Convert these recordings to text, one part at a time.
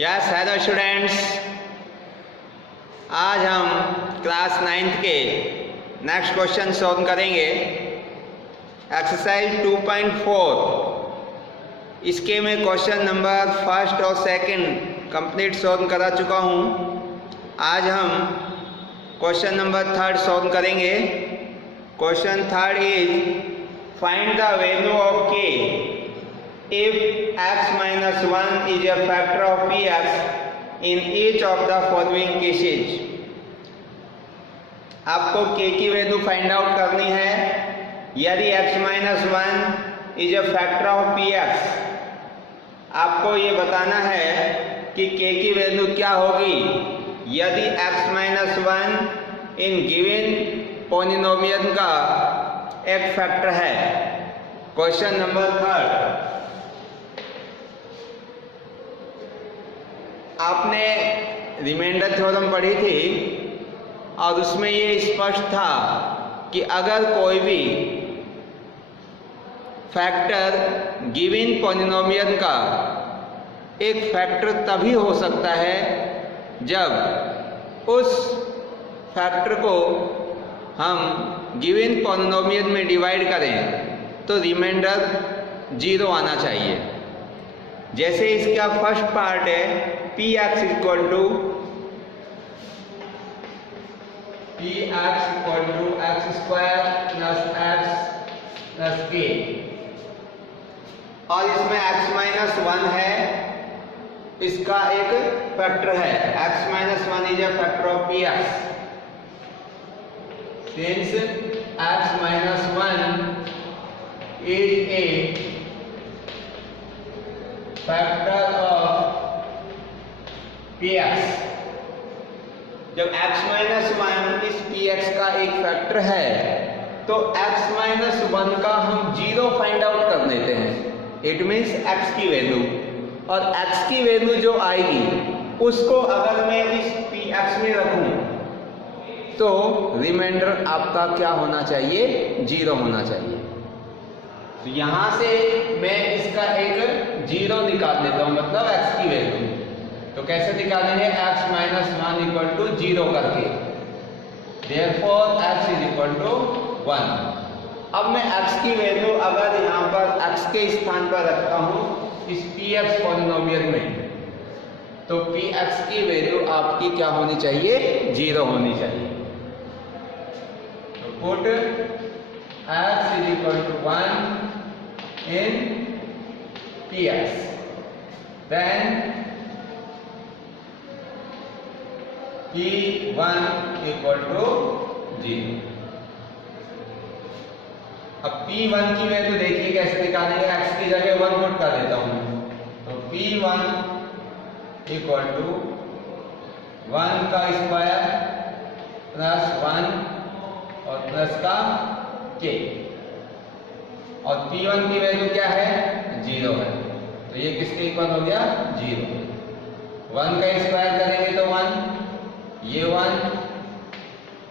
Yes hello students, आज हम class 9th के नेक्स्ट क्वेश्चन सॉल्व करेंगे। एक्सरसाइज 2.4 इसके मैं क्वेश्चन नंबर फर्स्ट और सेकंड कंप्लीट सॉल्व करा चुका हूँ। आज हम क्वेश्चन नंबर थर्ड सॉल्व करेंगे। Question third is find the value of के if x minus 1 is a factor of px in each of the following cases। आपको k की वैल्यू फाइंड आउट करनी है। यदि x minus 1 is a factor of px, आपको ये बताना है कि k की वैल्यू क्या होगी यदि x minus 1 in given polynomial का एक फैक्टर है। क्वेश्चन नंबर थर्ड, आपने रिमाइंडर थ्योरम पढ़ी थी और उसमें ये स्पष्ट था कि अगर कोई भी फैक्टर गिवन पॉलिनोमियल का एक फैक्टर तभी हो सकता है जब उस फैक्टर को हम गिवन पॉलिनोमियल में डिवाइड करें तो रिमाइंडर 0 आना चाहिए। जैसे इसका फर्स्ट पार्ट है px equal to x square plus x plus k और इसमें x माइनस 1 है, इसका एक फैक्टर है। x minus 1 is a factor of px since x minus 1 is a factor of px। जब x माइनस 1 इस px का एक फैक्टर है तो x माइनस 1 का हम 0 फाइंड आउट कर लेते हैं। इट मीन्स x की वैल्यू, और x की वैल्यू जो आएगी उसको अगर मैं इस px में रखूं तो रिमाइंडर आपका क्या होना चाहिए? 0 होना चाहिए। तो यहां से मैं इसका एक 0 निकाल देता हूं, मतलब x की वैल्यू। तो कैसे निकालेंगे? x माइनस 1 इक्वल टू 0 करके, therefore x is equal to 1। अब मैं x की वैल्यू अगर यहाँ पर x के स्थान पर रखता हूँ इस px पॉलिनोमियल में, तो px की वैल्यू आपकी क्या होनी चाहिए? 0 होनी चाहिए। तो put x is equal to 1 in px, then p1 equal to 0। अब p1 की वैल्यू देखिए कैसे निकालेंगे। x की जगह 1 पुट कर देता हूं, तो p1 इक्वल टू 1 का स्क्वायर प्लस 1 और प्लस का k, और p1 की वैल्यू क्या है? 0 है। तो ये किसके इक्वल हो गया? 0। 1 का स्क्वायर करेंगे तो 1, ये 1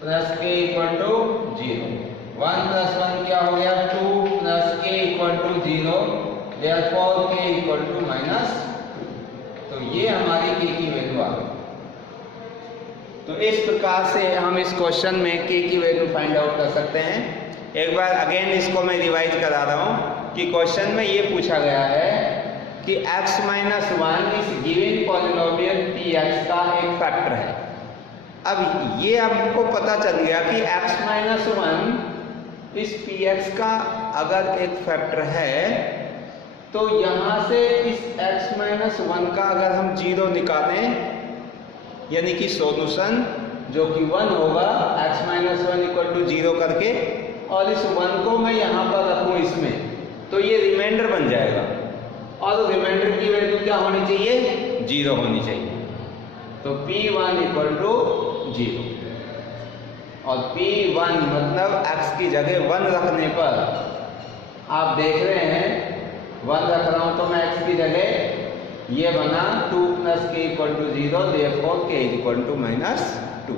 plus k equal to 0। 1 plus 1 क्या हो गया? 2 plus k equal to 0, therefore k equal to -2। तो ये हमारी k की वैल्यू आ गई। तो इस प्रकार से हम इस क्वेश्चन में k की वैल्यू फाइंड आउट कर सकते हैं। एक बार अगेन इसको मैं रिवाइज करा रहा हूँ कि क्वेश्चन में ये पूछा गया है कि x माइनस 1 इस गिवन पॉलिनोमियल px का एक फैक्टर है। अब ये हमको पता चल गया कि x माइनस 1 इस px का अगर एक फैक्टर है तो यहाँ से इस x माइनस 1 का अगर हम 0 निकालें, यानी कि सॉल्यूशन जो कि 1 होगा, x माइनस 1 इक्वल टू 0 करके, और इस 1 को मैं यहाँ पर रखूँ इसमें, तो ये रिमाइंडर बन जाएगा। और रिमाइंडर की वैल्यू क्या होनी चाहिए? 0 होनी चाहिए। तो p1 इक्वल टू 0, और p1 मतलब x की जगह 1 रखने पर आप देख रहे हैं 1 रख रहा हूँ तो मैं x की जगह ये बना 2 plus k equal to 0, therefore k equal to -2।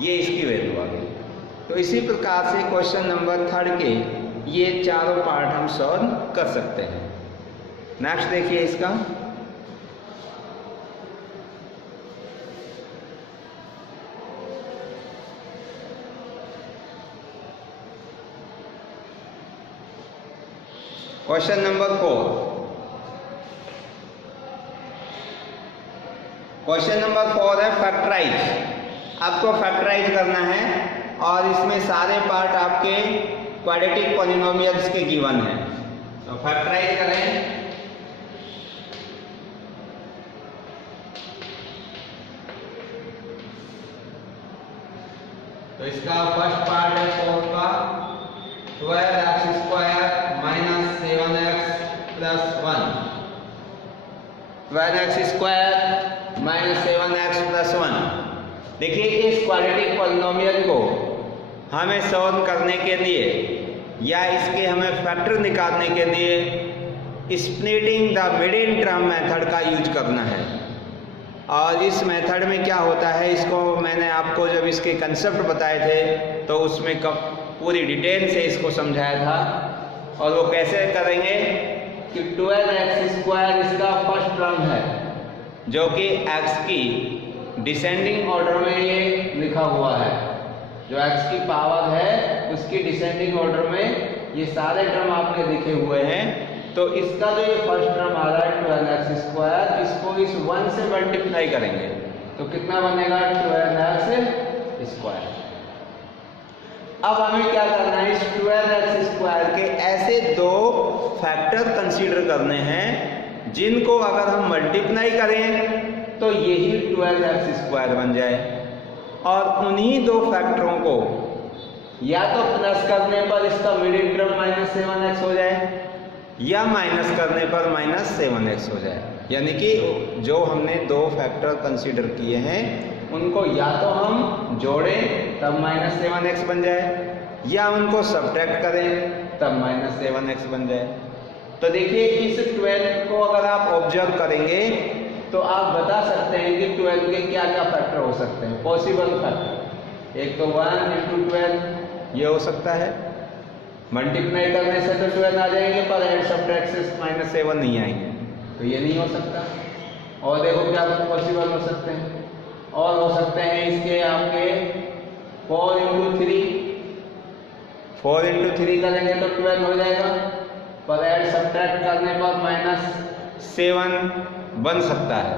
ये इसकी वैल्यू आ गई। तो इसी प्रकार से क्वेश्चन नंबर थर्ड के ये चारों पार्ट हम सॉल्व कर सकते हैं। नेक्स्ट देखिए इसका क्वेश्चन नंबर 4। क्वेश्चन नंबर 4 है फैक्टराइज। आपको फैक्टराइज करना है और इसमें सारे पार्ट आपके क्वाड्रेटिक पॉलिनोमियल्स के गिवन हैं। तो फैक्टराइज करें। तो इसका फर्स्ट पार्ट है 4 का 12x² minus 7x plus 1। 12x² minus 7x plus 1। देखिए इस क्वाड्रेटिक पॉलिनोमियल को हमें सॉल्व करने के लिए या इसके हमें फैक्टर निकालने के लिए splitting the middle term method का यूज करना है। और इस मेथड में क्या होता है, इसको मैंने आपको जब इसके कंसेप्ट बताए थे तो उसमें पूरी डिटेल से इसको समझाया था। और वो कैसे करेंगे कि 12x² इसका फर्स्ट टर्म है जो कि x की डिसेंडिंग ऑर्डर में ये लिखा हुआ है। जो x की पावर है उसकी डिसेंडिंग ऑर्डर में ये सारे टर्म आपके लिखे हुए हैं। तो इसका जो ये फर्स्ट टर्म आ रहा है 12x², इसको इस 1 से मल्टीप्लाई करेंगे तो कितना बनेगा 12x²। अब हमें क्या करना है, इस 12x² के ऐसे दो फैक्टर कंसीडर करने हैं जिनको अगर हम मल्टीप्लाई करें तो यही 12x² बन जाए। और उन्हीं दो फैक्टरों को या तो प्लस करने पर इसका मिडिल टर्म माइनस 7x हो जाए या माइनस करने पर माइनस 7x हो जाए। यानी कि जो हमने दो फैक्टर कंसीडर किए हैं उनको या तो हम जोड़ें तब माइनस 7x बन जाए या उनको सब्ट्रैक्ट करें तब माइनस 7x बन जाए। तो देखिए इस 12 को अगर आप ऑब्जर्व करेंगे तो आप बता सकते हैं कि 12 के क्या क्या फैक्टर हो सकते हैं, पॉसिबल फैक्टर। एक तो 1 × 12 ये हो सकता है, मल्टीप्लाई करने से तो 12 आ जाएंगे पर एड सब्ट्रैक्ट से माइनस 7 नहीं आएंगे, तो ये नहीं हो सकता। और देखो क्या पॉसिबल हो सकते हैं, और हो सकते हैं इसके आपके 4 × 3। 4 × 3 करेंगे तो 12 हो जाएगा, पर एड सब्ट्रैक्ट करने पर माइनस 7 बन सकता है।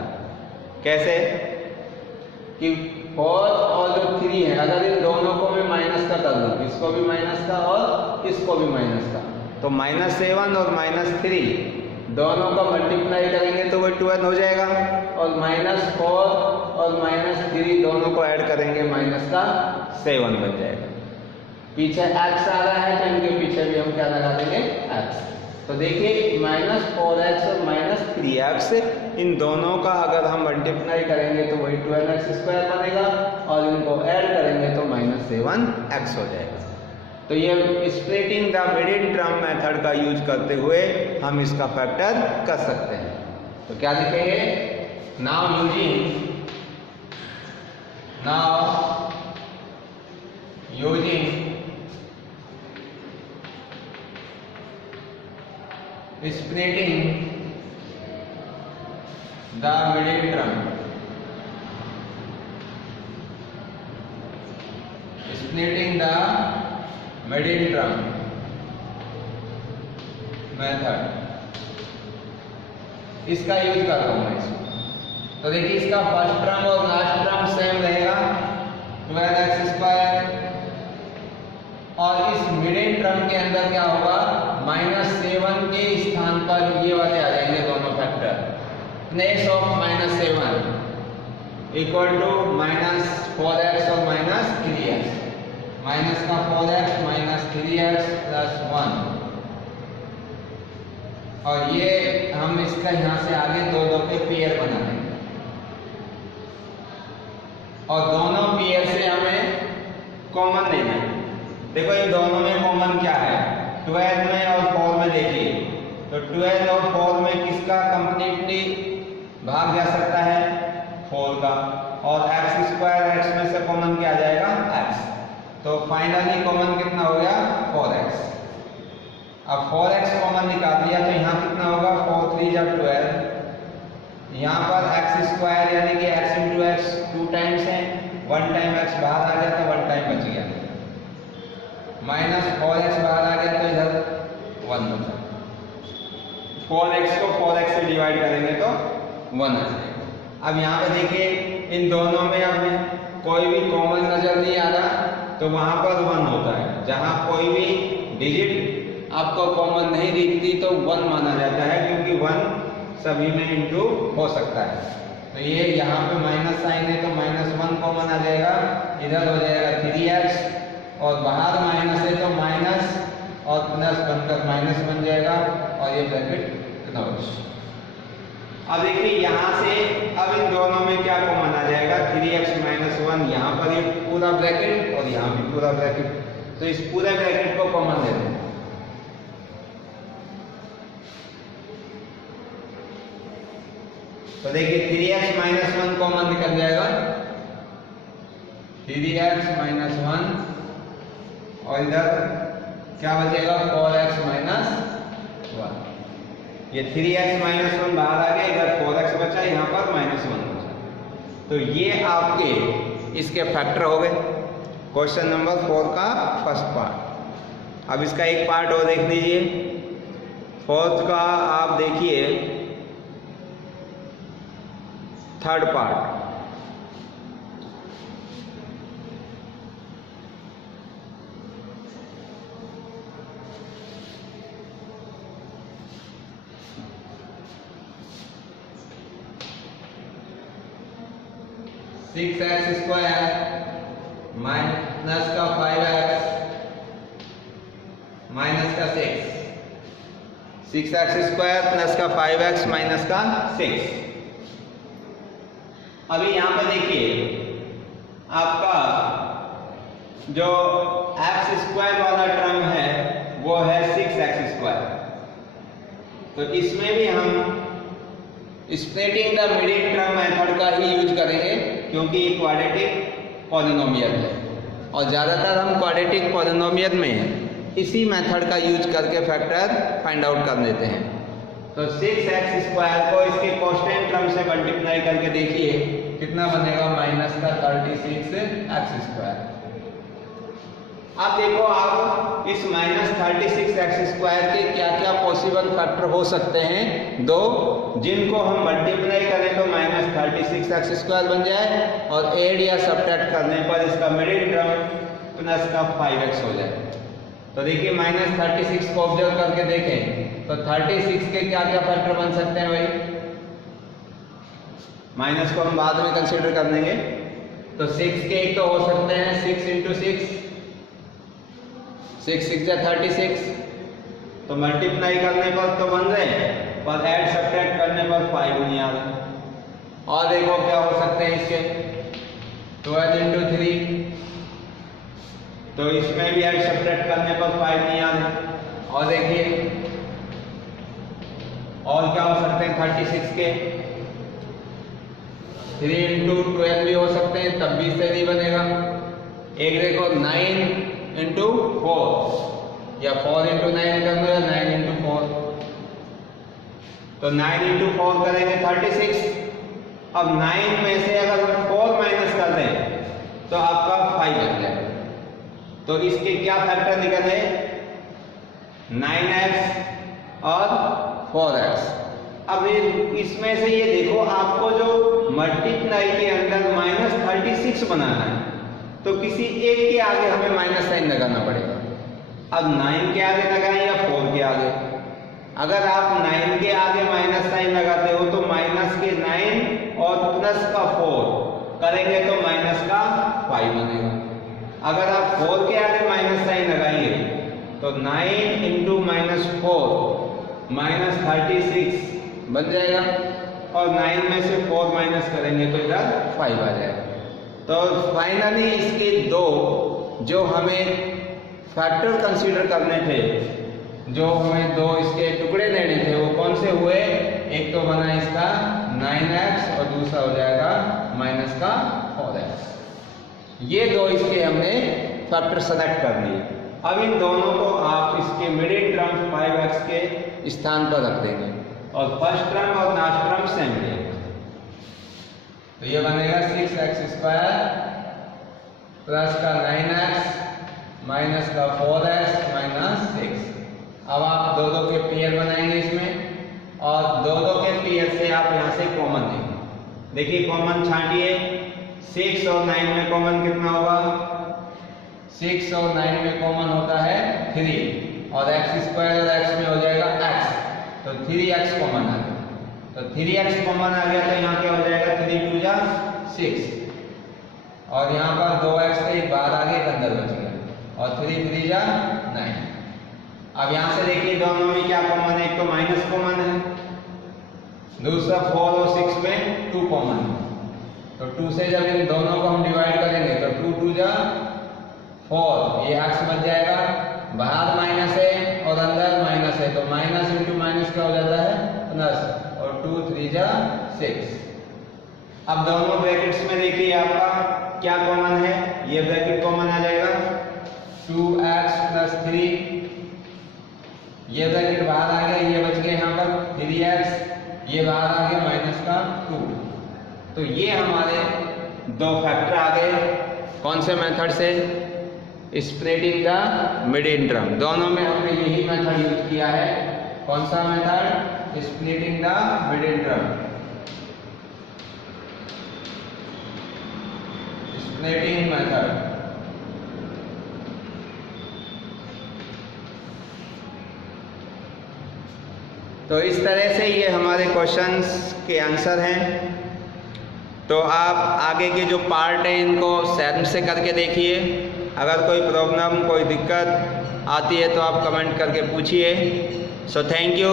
कैसे कि 4 और जो 3 है अगर इन दोनों को मैं माइनस का कर दूं, इसको भी माइनस का और इसको भी माइनस का, तो -7 और -3 दोनों का मल्टीप्लाई करेंगे तो वो 12 हो जाएगा। और -4 और -3 दोनों को ऐड करेंगे माइनस का 7 बन जाएगा। पीछे x आ रहा है तो इनके पीछे भी हम क्या लगा देंगे x। तो देखिए -4x और -3x इन दोनों का अगर हम मल्टीप्लाई करेंगे तो वही 12x² बनेगा और इनको ऐड करेंगे तो -7x हो जाएगा। तो ये splitting the middle term method का यूज करते हुए हम इसका फैक्टर कर सकते हैं। तो क्या लिखेंगे, now using splitting the middle term, splitting the middle term method, इसका यूज कर रहा हूं मैं इसमें। तो देखिए इसका फर्स्ट टर्म और लास्ट टर्म सेम रहेगा 12x², और इस मिडिल टर्म के अंदर क्या होगा, -7 के स्थान पर ये वाले आ जाएंगे दोनों factor. Place of -7 equal to -4x और -3x, माइनस का 4x -3x प्लस 1। और ये हम इसका यहाँ से आगे दो के पेयर बना देंगे और दोनों पेयर से हमें कॉमन लेना है। देखो इन दोनों में कॉमन क्या है, 12 में और 4 में देखिए, तो 12 और 4 में किसका कंप्लीटली भाग जा सकता है, 4 का, और x² x में से कॉमन क्या आ जाएगा, x। तो फाइनली कॉमन कितना हो गया, 4x। अब 4x कॉमन निकाल दिया तो यहाँ कितना होगा, 4 3 जा 12। यहाँ पर x² यानी कि x × x 2 टाइम्स है, 1 टाइम x बाहर आ गया तो 1 टाइम बच गया, -4x बाहर आ गया तो इधर 1 बचा। 4x को 4x से डिवाइड करेंगे तो 1 आ जाएगा। अब यहाँ पे देखिए इन दोनों में हमें कोई भी कॉमन नजर नहीं आ रहा, तो वहां पर 1 होता है। जहां कोई भी डिजिट आपको कॉमन नहीं दिखती तो 1 माना जाता है, क्योंकि 1 सभी में इंटू हो सकता है। तो ये यहाँ पे माइनस साइन है तो -1 कॉमन आ जाएगा, इधर हो जाएगा 3x और बाहर माइनस है तो माइनस और प्लस बनकर माइनस बन जाएगा और ये ब्रैकेट क्लोज। अब देखिए यहाँ से अब इन दोनों में क्या कॉमन आ जाएगा, 3x - 1 यहाँ पर ये पूरा ब्रैकेट और यहाँ भी पूरा ब्रैकेट, तो इस पूरे ब्रैकेट को कॉमन ले लें। तो देखिए 3x - 1 कॉमन निकल जाएगा, 3x - 1 और इधर क्या बचेगा 4x - 1। ये 3x - 1 बाहर आ गया, इधर 4x बचा, यहाँ पर -1 बचा। तो ये आपके इसके फैक्टर हो गए क्वेश्चन नंबर 4 का फर्स्ट पार्ट। अब इसका एक पार्ट और देख लीजिए, फोर्थ का आप देखिए third part. Six x square minus का 5x माइनस का 6x स्क्वायर प्लस का 5x माइनस का 6। अभी यहाँ पे देखिए आपका जो x स्क्वायर वाला टर्म है वो है 6x स्क्वायर। तो इसमें भी हम splitting the middle term method का ही यूज करेंगे, क्योंकि ये क्वाड्रेटिक पॉलिनोमियल है और ज़्यादातर हम क्वाड्रेटिक पॉलिनोमियल में इसी मेथड का यूज करके फैक्टर फाइंड आउट कर लेते हैं। तो 6x स्क्वायर को इसके कांस्टेंट टर्म से मल्टीप्लाई करके देखिए कितना बनेगा, माइनस का 36x स्क्वायर। अब देखो आप इस -36x स्क्वायर के क्या क्या पॉसिबल फैक्टर हो सकते हैं, दो, जिनको हम मल्टीप्लाई करें तो -36x स्क्वायर बन जाए और ऐड या सब्ट्रैक्ट करने पर इसका मिडिल टर्म प्लस का 5x हो जाए। तो देखिए -36 को ऑब्जर्व करके देखें तो 36 के क्या क्या फैक्टर बन सकते हैं भाई, माइनस को हम बाद में कंसीडर कर लेंगे। तो 6 के एक तो हो सकते हैं 6 × 6, 6 6 36, तो मल्टीप्लाई करने पर तो बन रहे पर ऐड सब्ट्रैक्ट करने पर 5 नहीं आ रहा। और देखो क्या हो सकते हैं इसके 12 × 3, तो इसमें भी ऐड सब्ट्रैक्ट करने पर 5 नहीं आ रहे। और देखिए और क्या हो सकते हैं 36 के 3 × 12 भी हो सकते हैं, तब भी इससे नहीं बनेगा। एक देखो 9 × 4 या 4 × 9 कर लो या 9 × 4, तो 9 × 4 करेंगे 36। अब 9 में से अगर 4 माइनस कर दें तो आपका 5 बन जाएगा। तो इसके क्या फैक्टर निकले, 9x और 4x। अब इसमें से ये देखो आपको जो मल्टीप्लाई के अंदर -36 बनाना है तो किसी एक के आगे हमें माइनस साइन लगाना पड़ेगा। अब 9 के आगे लगाएं या 4 के आगे, अगर आप 9 के आगे माइनस साइन लगाते हो तो माइनस के 9 और प्लस का 4 करेंगे तो माइनस का 5 बनेगा। अगर आप 4 के आगे माइनस साइन लगाएंगे तो 9 × -4 -36 बन जाएगा और 9 में से 4 माइनस करेंगे तो इधर 5 आ जाएगा। तो फाइनली इसके दो जो हमें फैक्टर कंसीडर करने थे, जो हमें दो इसके टुकड़े लेने थे, वो कौन से हुए, एक तो बना इसका 9x और दूसरा हो जाएगा माइनस का 4x। ये दो इसके हमने फैक्टर सेलेक्ट कर लिए। अब इन दोनों को आप इसके मिडिल टर्म 5x के स्थान पर रख देंगे और फर्स्ट टर्म और लास्ट टर्म सेम रहेगा। तो ये बनेगा 6x स्क्वायर प्लस का 9x माइनस का 4x माइनस 6। अब आप दो दो के पेयर बनाएंगे इसमें, और दो के पेयर से आप यहाँ से कॉमन लेंगे। देखिए कॉमन छांटिए, 6 और 9 में कॉमन कितना होगा? 6 और 9 में कॉमन होता है 3 और x स्क्वायर और x में हो जाएगा x, तो 3x कॉमन आ गया। तो 3x कॉमन आ गया तो यहाँ क्या हो जाएगा? 3 2 जा 6 और यहाँ पर 2x का एक बाहर आ गया, एक अंदर बच गया और 3 3 जा 9। अब यहाँ से देखिए दोनों में क्या कॉमन है? एक तो माइनस कॉमन है, दूसरा 4 और 6 में 2 कॉमन है। तो 2 से जब इन दोनों को हम डिवाइड करेंगे तो 2 2 जा 4, ये x बच जाएगा, बाहर माइनस है और अंदर माइनस है, तो माइनस इंटू माइनस क्या हो जाता है? प्लस, और 2 3 जा 6। अब दोनों ब्रैकेट्स में देखिए आपका क्या कॉमन है? ये ब्रैकेट कॉमन आ जाएगा 2x प्लस 3, ये ब्रैकेट बाहर आ गया, ये बच गया यहाँ पर 3x, ये बाहर आ गया माइनस का 2। तो ये हमारे दो फैक्टर आ गए। कौन से मेथड से? Splitting the middle term. दोनों में हमने यही मेथड यूज किया है। कौन सा method? Splitting the middle term, splitting method. तो इस तरह से ये हमारे क्वेश्चंस के आंसर हैं। तो आप आगे के जो पार्ट हैं इनको सेल्फ से करके देखिए। अगर कोई प्रॉब्लम, कोई दिक्कत आती है तो आप कमेंट करके पूछिए। So thank you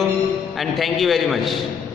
and thank you very much.